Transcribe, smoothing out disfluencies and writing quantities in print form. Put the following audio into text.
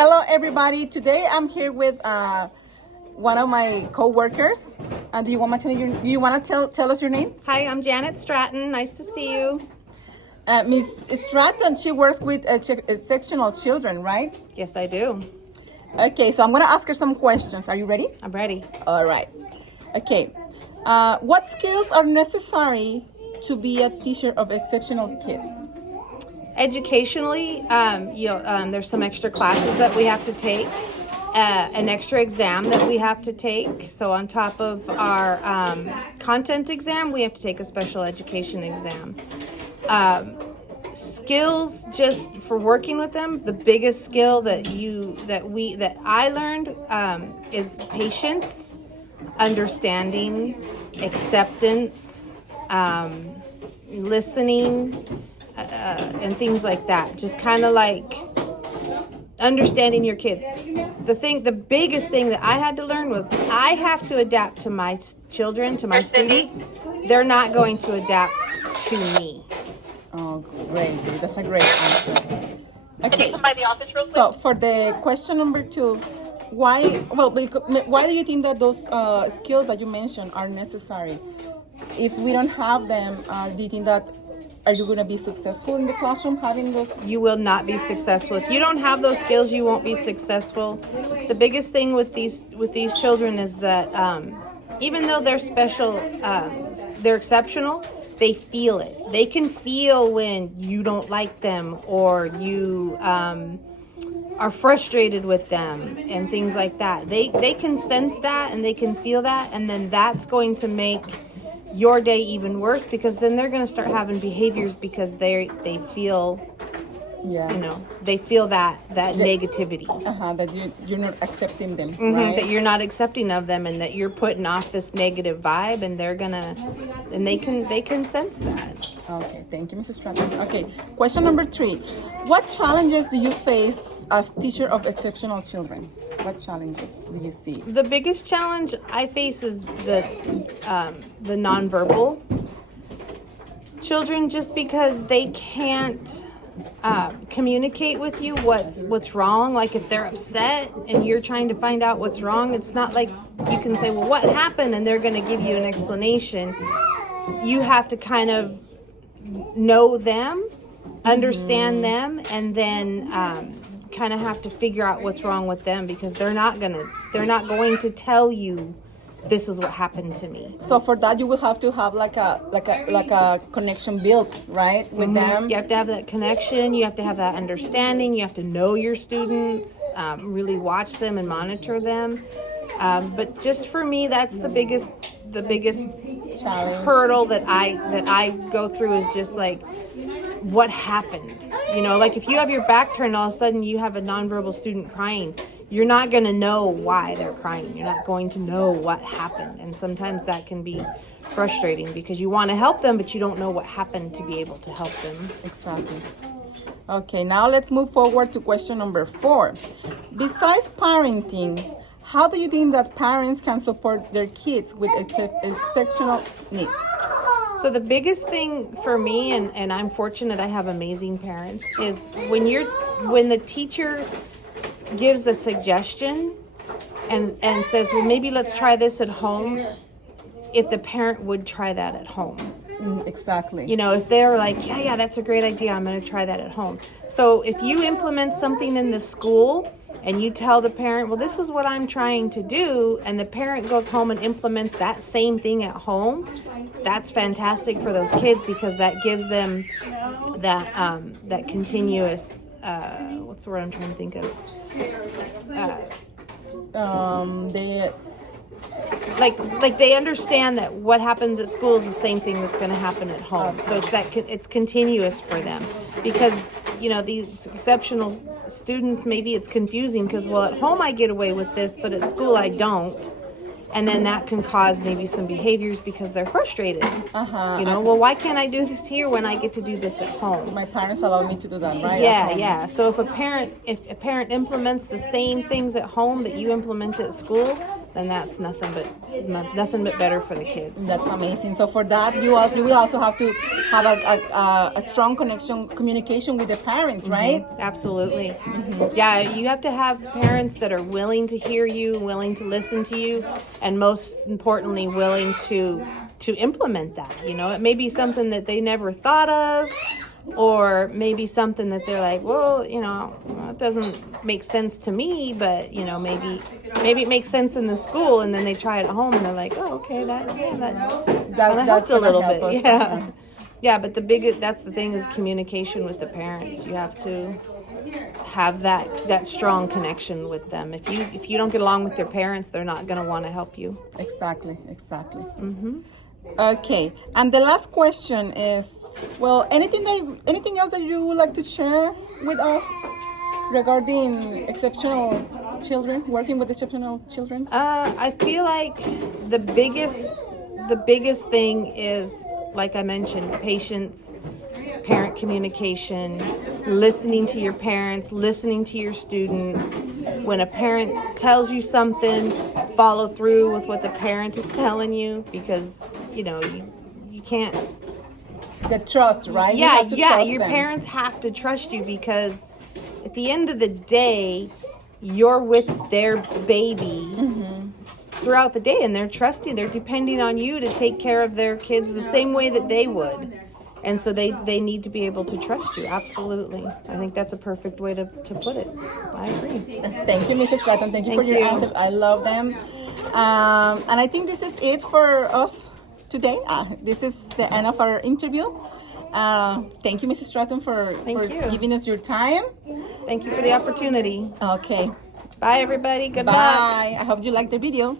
Hello, everybody. Today I'm here with one of my co-workers. Do you want to tell us your name? Hi, I'm Janet Stratton. Nice to see you. Miss Stratton, she works with exceptional children, right? Yes, I do. Okay, so I'm going to ask her some questions. Are you ready? I'm ready. All right. Okay. What skills are necessary to be a teacher of exceptional kids? Educationally, there's some extra classes that we have to take, an extra exam that we have to take. So on top of our content exam, we have to take a special education exam. Skills just for working with them, the biggest skill that I learned is patience, understanding, acceptance, listening, and things like that. Just kind of like understanding your kids. The biggest thing that I had to learn was I have to adapt to my children, to my students. They're not going to adapt to me. Oh, great. That's a great answer. Okay. So for the question number 2, why do you think that those skills that you mentioned are necessary? If we don't have them, do you think that are you going to be successful in the classroom having those? You will not be successful. If you don't have those skills, you won't be successful. The biggest thing with these children is that even though they're special, they're exceptional, they feel it. They can feel when you don't like them or you are frustrated with them and things like that. They can sense that and they can feel that, and then that's going to make your day even worse, because then they're going to start having behaviors because they feel, they feel that negativity. That you're not accepting them, right? That you're not accepting of them, and that you're putting off this negative vibe, and they can sense that. Okay, thank you, Mrs. Stratton. Okay, question number 3. What challenges do you face as teacher of exceptional children? What challenges do you see? The biggest challenge I face is the nonverbal children, just because they can't communicate with you what's wrong. Like if they're upset and you're trying to find out what's wrong, it's not like you can say, well, what happened? And they're going to give you an explanation. You have to kind of know them, understand them, and then kind of have to figure out what's wrong with them, because they're not going to tell you this is what happened to me. So for that, you will have to have like a connection built, right, with them. You have to have that connection. You have to have that understanding. You have to know your students, really watch them and monitor them. But just for me, that's the biggest challenge, hurdle that I go through, is just like, what happened? Like if you have your back turned, all of a sudden you have a nonverbal student crying. You're not going to know why they're crying. You're not going to know what happened. And sometimes that can be frustrating, because you want to help them, but you don't know what happened to be able to help them. Exactly. Okay, now let's move forward to question number 4. Besides parenting, how do you think that parents can support their kids with exceptional needs? So the biggest thing for me, and I'm fortunate I have amazing parents, is when the teacher gives a suggestion and says, well, maybe let's try this at home, if the parent would try that at home. Exactly. If they're like, yeah, that's a great idea, I'm going to try that at home. So if you implement something in the school and you tell the parent, well, this is what I'm trying to do, and the parent goes home and implements that same thing at home, that's fantastic for those kids, because that gives them that continuous, what's the word I'm trying to think of? They understand that what happens at school is the same thing that's going to happen at home. So it's continuous for them, because these exceptional students, maybe it's confusing because, well, at home I get away with this, but at school I don't. And then that can cause maybe some behaviors because they're frustrated. Well, why can't I do this here when I get to do this at home? My parents allow me to do that, right? Yeah. So if a parent implements the same things at home that you implement at school, then that's nothing but better for the kids. That's amazing. So for that, you will also have to have a strong communication with the parents, right? Absolutely. Yeah, you have to have parents that are willing to hear you, willing to listen to you, and most importantly, willing to implement that. You know, it may be something that they never thought of, or maybe something that they're like, well, you know, it doesn't make sense to me, but you know, maybe it makes sense in the school, and then they try it at home and they're like, oh, okay, that helps a little bit. Us. Yeah, but that's the thing, is communication with the parents. You have to have that strong connection with them. If you don't get along with your parents, they're not going to want to help you. Exactly. Okay, and the last question is, well, anything else that you would like to share with us regarding exceptional children, working with exceptional children? I feel like the biggest thing is, like I mentioned, patience, parent communication, listening to your parents, listening to your students. When a parent tells you something, follow through with what the parent is telling you, because you know you can't. The trust, right? Yeah. Your parents have to trust you, because at the end of the day, you're with their baby throughout the day, and they're trusting. They're depending on you to take care of their kids the same way that they would. And so they need to be able to trust you. Absolutely. I think that's a perfect way to put it. I agree. Thank you, Mrs. Stratton. Thank you for your answers. I love them. And I think this is it for us today. This is the end of our interview. Thank you, Mrs. Stratton, for giving us your time. Thank you for the opportunity. Okay. Bye, everybody. Good luck. Bye. I hope you liked the video.